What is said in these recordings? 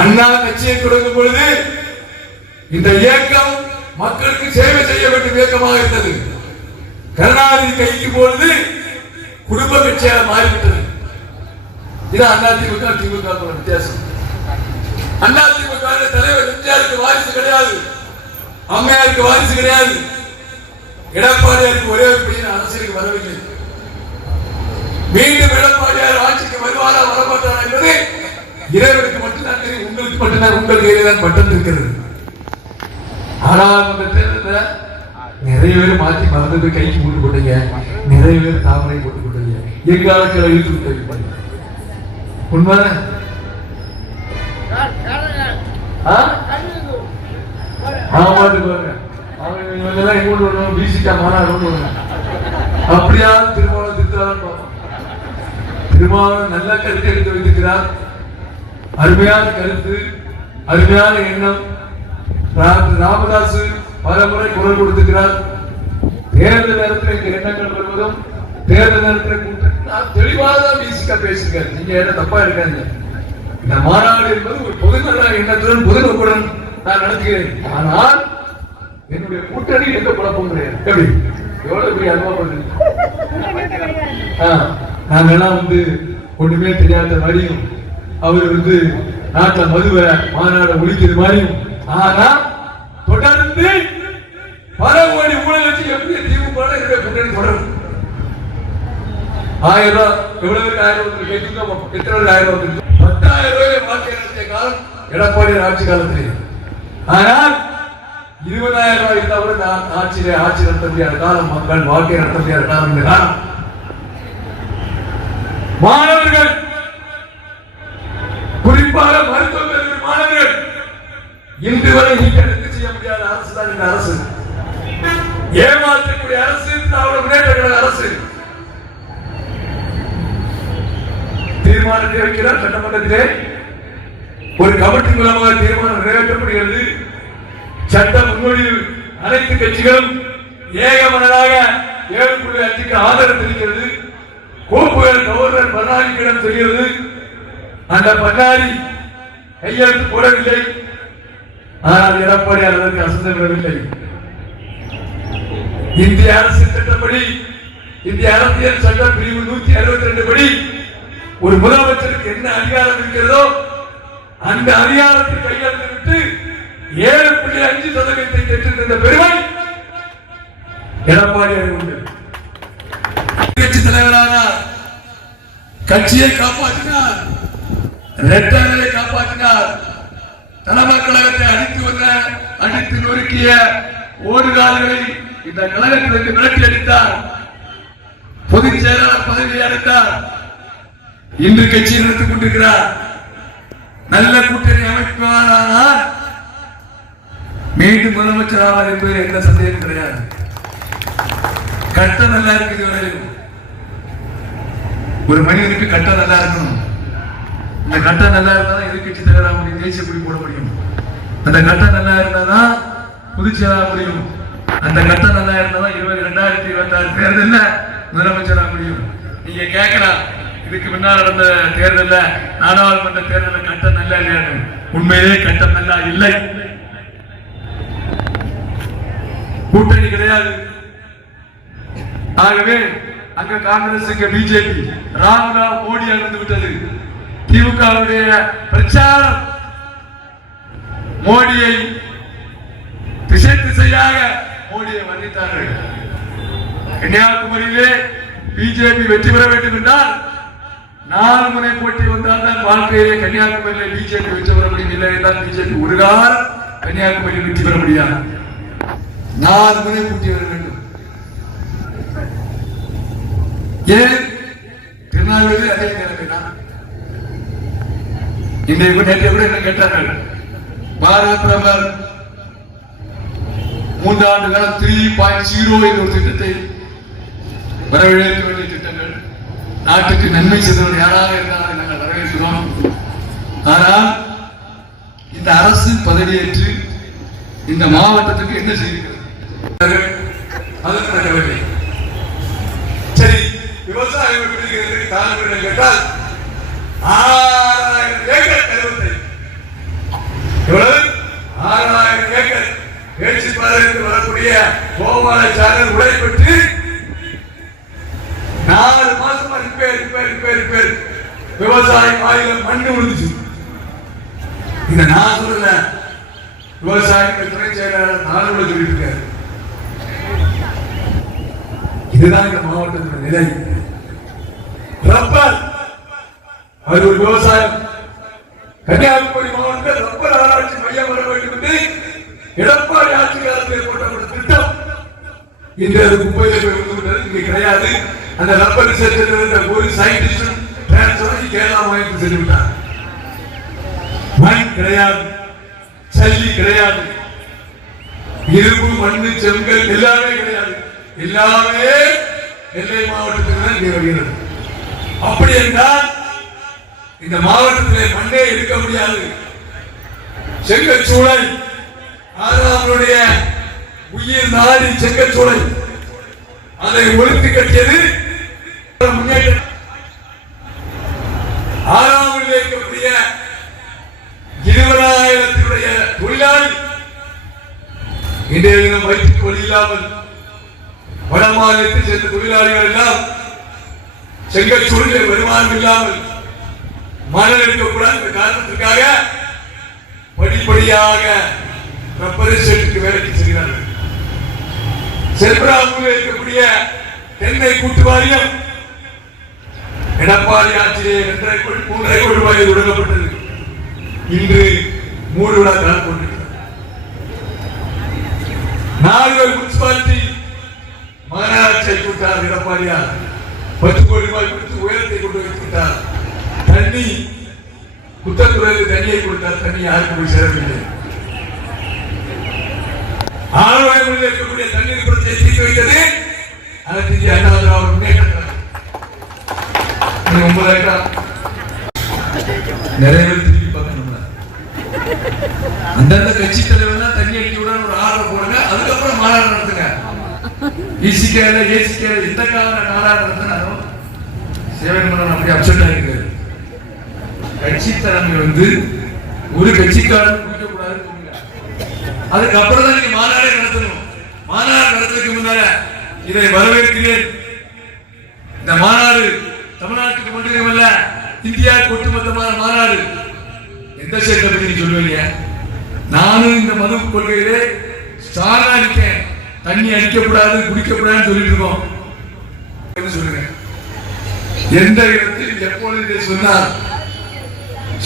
அண்ணா கட்சியை கொடுக்கும் பொழுது இந்த இயக்கம் மக்களுக்கு சேவை செய்ய வேண்டும் இயக்கமாக இருந்தது. கருணாநிதி கைக்கு பொழுது குடும்ப கட்சியாக மாறிவிட்டது. இது அண்ணா திமுக திமுக வித்தியாசம். அண்ணா திமுக தலைவர் எம்ஜிஆருக்கு வாரிசு கிடையாது. அம்மையாருக்கு வாரிசு கிடையாது. எடப்பாடியாருக்கு ஒரே ஒரு பையன் அரசியலுக்கு வரவில்லை. மீண்டும் எடப்பாடியார் ஆட்சிக்கு வருவாரா வரமாட்டாரா என்பது இறைவனுக்கு மட்டும்தான் உங்கள் கையில தான் பட்டன் இருக்கிறது. ஆனால் அந்த தேர்தலில் நிறைய பேர் மாற்றி மறந்து போய் கைக்கு போட்டு போட்டீங்க நிறைய பேர் தாமரை போட்டு போட்டீங்க எங்காலத்தில் இழுத்து விட்டு உண்மை அப்படியா திருமணம் திருத்தாலும் பார்ப்போம். திருமாவளம் கருத்து எடுத்து வைத்திருக்கிறார். அருமையான கருத்து அருமையான எண்ணம். ராமதாஸ் பல முறை குரல் கொடுத்திருக்கிறார் தேர்தல் நேரத்தில் இந்த எண்ணங்கள் வருவதும் தேர்தல் நேரத்தில் நான் தெளிவாக தான் பிசிக்கா பேசியிருக்கேன் நீங்க என்ன தப்பா இருக்காங்க இந்த மாநாடு என்பது ஒரு பொதுநல எண்ணத்துடன் பொதுநோக்குடன் நான் நடத்துகிறேன். ஆனால் என்னுடைய கூட்டணி எந்த குழப்பம் கிடையாது. எப்படி? எவ்வளவு பெரிய அனுபவம் நாங்கெல்லாம் வந்து ஒண்ணுமே தெரியாத மாதிரியும் அவர் வந்து நாட்டுல மதுவை மாநாடு ஒழிக்கிறது மாதிரியும் ஆனா தொடர்ந்து பல கோடி ஊழல் வச்சு எப்படி திமுக கூட்டணி தொடரும் ஆயிரம் ரூபாய் எவ்வளவு பேருக்கு ஆயிரம் ரூபாய் கேட்டுங்க எத்தனை பேருக்கு ஆயிரம் ரூபாய் பத்தாயிரம் ரூபாய் வாழ்க்கை நடத்திய காலம் எடப்பாடி ஆட்சி காலத்திலே. ஆனால் இருபதாயிரம் ரூபாய் இருந்தால் கூட நான் ஆட்சியிலே ஆட்சி நடத்த முடியாத காலம் மக்கள் வாழ்க்கை நடத்த முடியாத காலம் இந்த காலம் மாணவர்கள் குறிப்பாக மருத்துவ கல்லூரி மாணவர்கள் இன்று வரை நீங்க செய்ய முடியாத அரசு தான் இந்த அரசு. ஏமாற்றக்கூடிய அரசு திராவிட முன்னேற்ற கழக அரசு. தீர்மானத்தை வைக்கிறார் சட்டமன்றத்திலே. ஒரு கமிட்டி மூலமாக தீர்மானம் நிறைவேற்றப்படுகிறது. சட்ட முன்வடிவில் அனைத்து கட்சிகளும் ஏகமனதாக ஏழு புள்ளி அஞ்சுக்கு ஆதரவு தெரிகிறது கோப்புகள் கவர்னர் பன்னாரியிடம் தெரிகிறது அந்த பன்னாரி கையெழுத்து போடவில்லை. ஆனால் எடப்பாடி அதற்கு அசந்த விடவில்லை. இந்திய அரசு சட்டப்படி இந்திய அரசியல் சட்ட பிரிவு நூத்தி அறுபத்தி ரெண்டு படி ஒரு முதலமைச்சருக்கு என்ன அதிகாரம் இருக்கிறதோ அந்த அதிகாரத்தை கையெழுத்து விட்டு ஏழு புள்ளி அஞ்சு சதவீதத்தை பெற்றிருந்த பெருமை எடப்பாடி உண்டு. கட்சி தலைவரானார் கட்சியை காப்பாற்றினார். ரெட்டங்களை காப்பாற்றினார். தலைமை கழகத்தை அடித்து வந்த அடித்து நொறுக்கிய ஓடுகால்களை இந்த கழகத்திற்கு மிரட்டி அடித்தார். பொதுச் செயலாளர் பதவியை அடைத்தார். இன்று கட்சி நடத்திக் கொண்டிருக்கிறார். நல்ல கூட்டணி அமைப்பானால் மீண்டும் முதலமைச்சர் ஆவார் என்பதில் எந்த சந்தேகம் கிடையாது. கட்டம் நல்லா இருக்குது இதுவரையும் ஒரு மனிதனுக்கு கட்டம் நல்லா இருக்கணும். இந்த கட்டம் நல்லா இருந்தா தான் எதிர்கட்சி தலைவராக முடியும் தேசிய கொடி போட முடியும்? அந்த கட்டம் நல்லா இருந்தா தான் முடியும். அந்த கட்டம் நல்லா இருந்தா தான் இருபது ரெண்டாயிரத்தி இருபத்தி ஆறு தேர்தல்ல முதலமைச்சராக முடியும். நீங்க கேட்கலாம் இதுக்கு முன்னால் நடந்த தேர்தல்ல நாடாளுமன்ற தேர்தல்ல கட்டம் நல்லா இல்லையான்னு. உண்மையிலே கட்டம் நல்லா இல்லை. கூட்டணி கிடையாது. ஆகவே அங்க காங்கிரஸ் இங்க பிஜேபி ராம்ராவ் மோடி அழிந்து விட்டது. திமுகவுடைய பிரச்சாரம் மோடியை திசை திசையாக மோடியை வர்ணித்தார்கள். கன்னியாகுமரியிலே பிஜேபி வெற்றி பெற வேண்டும் என்றால் நாலு முறை போட்டி வந்தால் தான் வாழ்க்கையிலே கன்னியாகுமரியிலே பிஜேபி வெற்றி பெற முடியும். இல்லை என்றால் பிஜேபி ஒரு காலம் கன்னியாகுமரியில் வெற்றி பெற முடியாது. நாலு முறை போட்டி வர வேண்டும். ஏன்? திருநாள்வேலி அதே நிலைமை தான் இன்றைய நேற்று கூட என்ன கேட்டார்கள் பாரத பிரதமர் மூன்றாண்டு காலம் த்ரீ பாயிண்ட் ஜீரோ என்ற ஒரு திட்டத்தை வரவேற்க வேண்டிய திட்டங்கள். நாட்டுக்கு நன்மை செய்தவர்கள் யாராக இருந்தாலும் நாங்கள் வரவேற்கிறோம். ஆனால் இந்த அரசு பதவியேற்று இந்த மாவட்டத்துக்கு என்ன செய்திருக்கிறது? அதற்கு நடவடிக்கை சரி விவசாயம் எப்படி இருக்கிறது காலப்பீடு கேட்டால் ஆறாயிரம் ஏக்கர் பேச்சுப்பாளருக்கு வரக்கூடிய கோபாலாச்சாரர் உடை பெற்று நாலு மாசமா ரிப்பேர் ரிப்பேர் ரிப்பேர் ரிப்பேர் விவசாய வாயில மண்ணு விழுந்துச்சு. இந்த நான் சொல்லல. விவசாயிகள் துணை செயலாளர் நாளோட சொல்லிட்டு இருக்காரு. இதுதான் இந்த மாவட்டத்தோட நிலை. ரப்பர். அது ஒரு விவசாயம். கன்னியாகுமரி இன்று அது குப்பையில போய் விழுந்து இங்கே கிடையாது. அந்த ரப்பர் ரிசர்ச் ஒரு சயின்டிஸ்டும் டிரான்ஸ்ஃபர் ஆகி கேரளா மாநிலத்துக்கு சென்று விட்டார். மண் கிடையாது. சல்லி கிடையாது. இரும்பு மண்ணு செங்கல் எல்லாமே கிடையாது. எல்லாமே நெல்லை மாவட்டத்தில் தான் இங்கே வருகிறது. அப்படி என்றால் இந்த மாவட்டத்திலே மண்ணே இருக்க முடியாது. செங்கல் சூழல் செங்கச்சூளை ஆறாமனுடைய உயிர் நாடி செங்கச்சூளை அதை ஒழித்து கட்டியது முன்னேற்றம் இருக்கக்கூடிய இருபதாயிரத்தினுடைய தொழிலாளி. இன்றைய தினம் வயிற்றுக்கு கொள்ளாமல் வட மாநிலத்தில் சேர்ந்த தொழிலாளிகள் எல்லாம் செங்கச்சூழலில் வருமானம் இல்லாமல் மணல் எடுக்கக்கூடாது காரணத்திற்காக படிப்படியாக ரப்பர் செட்டுக்கு வேலைக்கு செல்கிறார்கள். செல்வராமூரில் இருக்கக்கூடிய தென்னை கூட்டு வாரியம் எடப்பாடி ஆட்சியிலே இரண்டரை கோடி மூன்றரை கோடி ரூபாய் தொடங்கப்பட்டது இன்று மூன்று விழா காலம் கொண்டிருக்கிறது நால்வர் முனிசிபாலிட்டி மாநகராட்சியை கூட்டார் எடப்பாடியார். பத்து கோடி ரூபாய் கொடுத்து உயரத்தை கொண்டு வைத்து விட்டார் தண்ணி குத்தத்துறையில் தண்ணியை கொடுத்தார். தண்ணி யாருக்கும் போய் சேரவில்லை. ஆளுநர் இருக்கக்கூடிய தண்ணீர் பிரச்சனை தீர்த்து வைத்தது அனைத்து இந்திய அண்ணா திராவிட முன்னேற்ற நிறைய பேர் திரும்பி பார்க்கணும்ல அந்தந்த கட்சி தலைவர்லாம் தண்ணி அடிக்க விட ஒரு ஆர்டர் போடுங்க. அதுக்கப்புறம் மாநாடு நடத்துங்க. இசிக்கையில ஏசிக்கையில எந்த காலம் மாநாடு நடத்தினாலும் சேவன் மன்னன் அப்படி அப்செட் ஆகிருக்காரு கட்சி தலைமை வந்து ஒரு கட்சிக்காரன் அதுக்கப்புறம் தான் நீங்க மாநாடே நடத்தணும். மாநாடு நடத்துறதுக்கு முன்னால இதை வரவேற்கிறேன். இந்த மாநாடு தமிழ்நாட்டுக்கு மட்டுமல்ல இந்தியா ஒட்டுமொத்தமான மாநாடு. எந்த சேர்க்கை பத்தி நீ சொல்லுவீங்க? நானும் இந்த மது கொள்கையிலே ஸ்ட்ராங்கா இருக்கேன். தண்ணி அடிக்கக்கூடாது குடிக்கக்கூடாதுன்னு சொல்லிட்டு இருக்கோம். சொல்லுங்க? எந்த இடத்தில் எப்பொழுது இதை சொன்னார்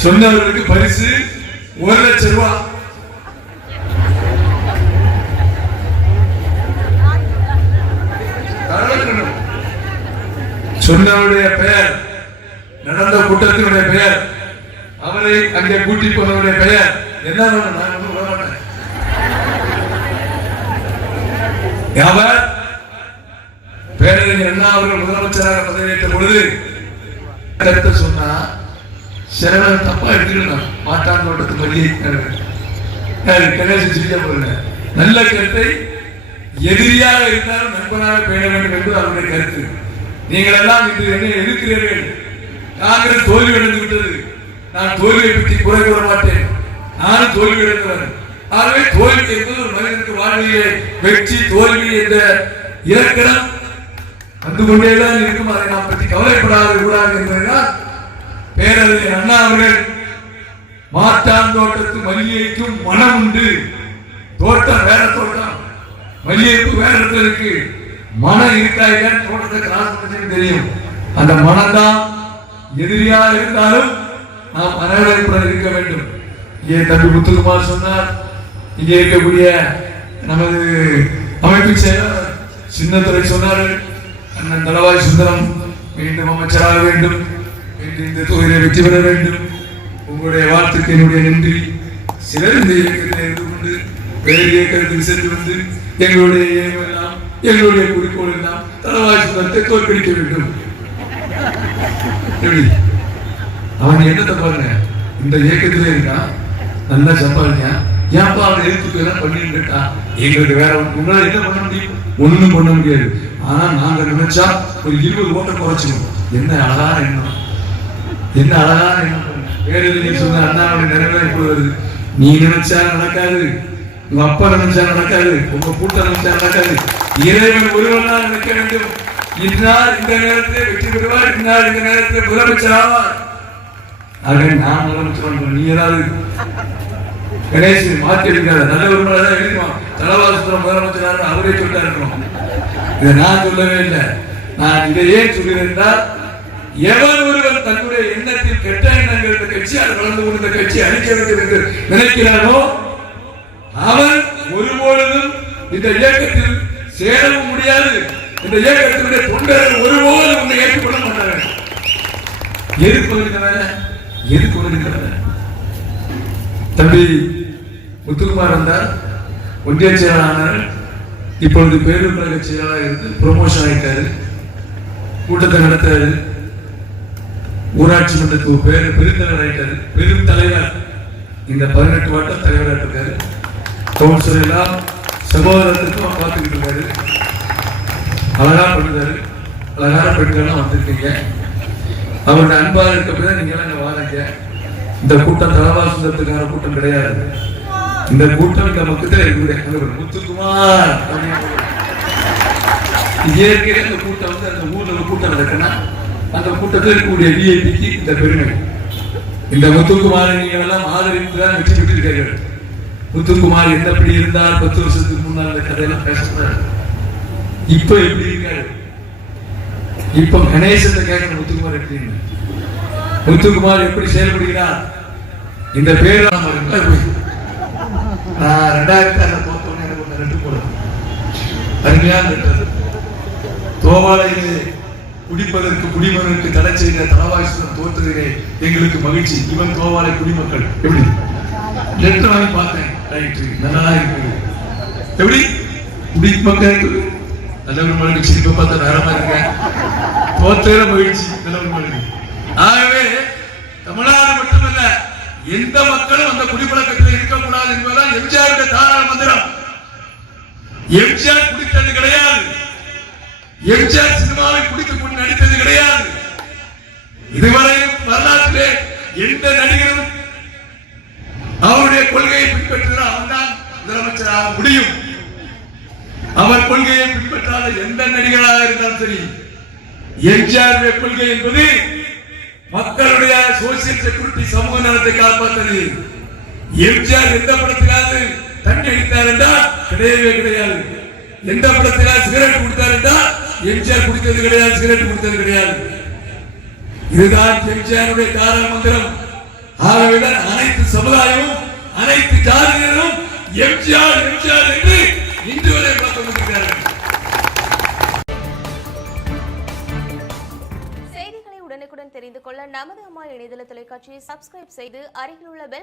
சொன்னவர்களுக்கு பரிசு ஒரு லட்சம் ரூபாய் சொன்னவருடைய பெயர் நடந்த கூட்டத்தினுடைய பெயர் அவரை அங்கே கூட்டி போனவருடைய பெயர். என்ன நான் ஒண்ணும் மாட்டேன். அவர் பேரறிஞர் அண்ணா அவர்கள் முதலமைச்சராக பதவியேற்ற பொழுது கருத்து சொன்னா சிறவன் தப்பா எடுத்துக்கணும். மாட்டான் தோட்டத்து வழியை கணேசன் செய்ய போறேன் நல்ல கருத்தை எதிரியாக இருந்தாலும் நண்பனாக பேண வேண்டும் என்பது அவருடைய கருத்து. நீங்கள் எல்லாம் இன்று என்னை எதிர்க்கிறீர்கள். காங்கிரஸ் தோல்வி அடைந்து விட்டது. நான் தோல்வியை பற்றி குறை கூற மாட்டேன். நானும் தோல்வி அடைந்தவன். ஆகவே தோல்வி என்பது ஒரு மனிதனுக்கு வாழ்விலே வெற்றி தோல்வி என்ற இலக்கணம் வந்து கொண்டேதான் இருக்கும். அதை நாம் பற்றி கவலைப்படாத கூடாது என்பதுதான் பேரறிஞர் அண்ணா அவர்கள் மாற்றான் தோட்டத்து மல்லிகைக்கும் மனம் உண்டு. தோட்டம் வேற தோட்டம். மல்லிகைப்பு வேற இடத்துல இருக்கு. மனம் இருக்கா இல்லைன்னு தோட்டத்தை கிராஸ் பண்ணி தெரியும். அந்த மனம் தான் எதிரியா இருந்தாலும் நாம் மனவழைப்புடன் இருக்க வேண்டும். இங்கே தம்பி முத்துக்குமார் சொன்னார். இங்கே இருக்கக்கூடிய நமது அமைப்பு செயலர் சின்னத்துறை சொன்னார்கள். அண்ணன் தளவாய் சுந்தரம் மீண்டும் அமைச்சராக வேண்டும். மீண்டும் இந்த தொகுதியை வெற்றி பெற வேண்டும். உங்களுடைய வாழ்த்துக்கு என்னுடைய நன்றி. சிலர் இந்த இயக்கத்தில் இருந்து கொண்டு வேறு இயக்கத்துக்கு சென்று வந்து எங்களுடைய இயக்கம் எல்லாம் எங்களுடைய குறிக்கோள் என்ன? தளவாய் சுந்தரத்தை தோற்கடிக்க வேண்டும். எப்படி? அவன் என்னத்தை பாருங்க? இந்த இயக்கத்திலே இருக்கான் நல்லா சம்பாதிங்க ஏன்பா அவனை எதிர்த்து எல்லாம் பண்ணிட்டு இருக்கான் எங்களுக்கு வேற உங்களால் உங்களால என்ன பண்ண முடியும்? ஒண்ணும் பண்ண முடியாது. ஆனா நாங்க நினைச்சா ஒரு இருபது ஓட்டை குறைச்சிடும் என்ன அழகான எண்ணம். என்ன அழகான எண்ணம். பாருங்க. வேறு நீ சொன்ன அண்ணாவுடைய நிறைவேற இப்படி வருது நீ நினைச்சா நடக்காது. உங்க அப்பா நினைச்சா நடக்காது உங்க கூட்டம் நினைச்சா நடக்காது. இறைவன் ஒருவன் தான் நினைக்க வேண்டும். இன்னார் இந்த நேரத்தில் வெற்றி பெறுவார் இன்னார் இந்த நேரத்தில் முதலமைச்சர் ஆவார். ஆக நான் முதலமைச்சர் நீ ஏதாவது கணேசி மாற்றி எடுக்காத நல்ல ஒரு முறை தான் எழுதுவான் தலவாசத்துல முதலமைச்சர் அவரே சொல்லிட்டா இருக்கணும். இதை நான் சொல்லவே இல்லை. நான் இதை ஏன் சொல்கிறேன் என்றால் எவன் தன்னுடைய எண்ணத்தில் கெட்ட எண்ணங்கள் இந்த கட்சியால் கலந்து கொண்டு இந்த கட்சி அழிக்க வேண்டும் என்று நினைக்கிறானோ அவர் ஒருபொழுதும் இந்த இயக்கத்தில் சேரவும் முடியாது. இந்த இயக்கத்தினுடைய தொண்டர்கள் ஒருபோதும் உன்னை ஏற்றுக்கொள்ள மாட்டார்கள். எதுக்கு வருகிறவன எதுக்கு வருகிறவன தம்பி முத்துக்குமார் வந்தார். ஒன்றிய செயலாளர் இப்பொழுது பேரூர் கழக செயலாளர் இருந்து ப்ரொமோஷன் ஆயிட்டாரு கூட்டத்தை நடத்தாரு ஊராட்சி மன்றத்துக்கு பேர் பெருந்தலைவர் ஆயிட்டாரு பெரும் தலைவர். இந்த பதினெட்டு வாட்டம் தலைவராக இருக்காரு. கவுன்சிலர் எல்லாம் சகோதரத்துக்கும் பார்த்துக்கிட்டு இருக்காரு அழகாக பண்ணுறாரு அழகான பெண்கள்லாம் வந்திருக்கீங்க. அவருடைய அன்பாக இருக்கப்பதான் நீங்க எல்லாம் இங்கே வாரீங்க. இந்த கூட்டம் தலவாசுந்தத்துக்கான கூட்டம் கிடையாது. இந்த கூட்டம் இந்த மக்கத்துல இருக்கக்கூடிய முத்துக்குமார் இயற்கையில அந்த கூட்டம் வந்து அந்த ஊர்ல ஒரு கூட்டம் நடக்குன்னா அந்த கூட்டத்தில் இருக்கக்கூடிய விஐபிக்கு இந்த பெருமை. இந்த முத்துக்குமார் நீங்க எல்லாம் ஆதரித்து தான் வெற்றி பெற்றிருக்கிறீர்கள். முத்துக்குமார் என்னப்படி இருந்தால் பத்து வருஷத்துக்கு முன்னால் இந்த கதையெல்லாம் பேசக்கூடாது. இப்ப எப்படி இருக்காரு? இப்ப கணேசத்தை கேட்கிற முத்துக்குமார் எப்படி முத்துக்குமார் எப்படி செயல்படுகிறார்? இந்த பேர் நம்ம நான் ரெண்டாயிரத்தி ஆறுல தோத்தோன்னு எனக்கு ரெண்டு போடுறேன் அருமையான ரெண்டு குடிப்பதற்கு குடிமகனுக்கு தடை செய்த தலவாசிடம் தோற்றுகிறேன். எங்களுக்கு மகிழ்ச்சி. இவன் தோவாலை குடிமக்கள். எப்படி? லெட்டர் வாங்கி பார்த்தேன். ரைட்டு நல்லா இருக்குது எப்படி? குடிமக்களுக்கு நல்லவர்களுக்கு சிரிப்பை பார்த்தா நேரமா இருக்கேன். தோற்றேற மகிழ்ச்சி. நல்லவர்களுக்கு ஆகவே தமிழ்நாடு மட்டுமல்ல எந்த மக்களும் அந்த குடிப்பழக்கத்தில் இருக்கக்கூடாது என்பதுதான் எம்ஜிஆருடைய தாராள மந்திரம். எம்ஜிஆர் குடித்தது கிடையாது. எம்ஜிஆர் சினிமாவை குடித்து கொண்டு நடித்தது கிடையாது. இதுவரை வரலாற்றிலே எந்த நடிகரும் கொள்கையை பின்பற்றினால் அவன்தான் முதலமைச்சராக முடியும். அவர் கொள்கையை பின்பற்றாத எந்த நடிகராக இருந்தாலும் சரி எம்ஜிஆர் கொள்கை என்பது மக்களுடைய சோசியல் செக்யூரிட்டி சமூக நலத்தை காப்பாற்றது. எம்ஜிஆர் எந்த படத்திலாவது தண்ணி அடித்தார் என்றால் கிடையவே கிடையாது. எந்த படத்திலாவது சிகரெட் கொடுத்தார் என்றால் எம்ஜிஆர் குடித்தது கிடையாது சிகரெட் குடித்தது கிடையாது. இதுதான் எம்ஜிஆருடைய தாரக மந்திரம். ஆகவேதான் அனைத்து சமுதாயமும் அனைத்து ஜாதியினரும் எம்ஜிஆர் எம்ஜிஆர் என்று இன்று வரை பார்த்து கொண்டிருக்கிறார்கள் செய்திகளை உடனுக்குடன் தெரிந்து கொள்ள நமது அம்மா இணையதள தொலைக்காட்சியை சப்ஸ்கிரைப் செய்து அருகில் உள்ள பெல்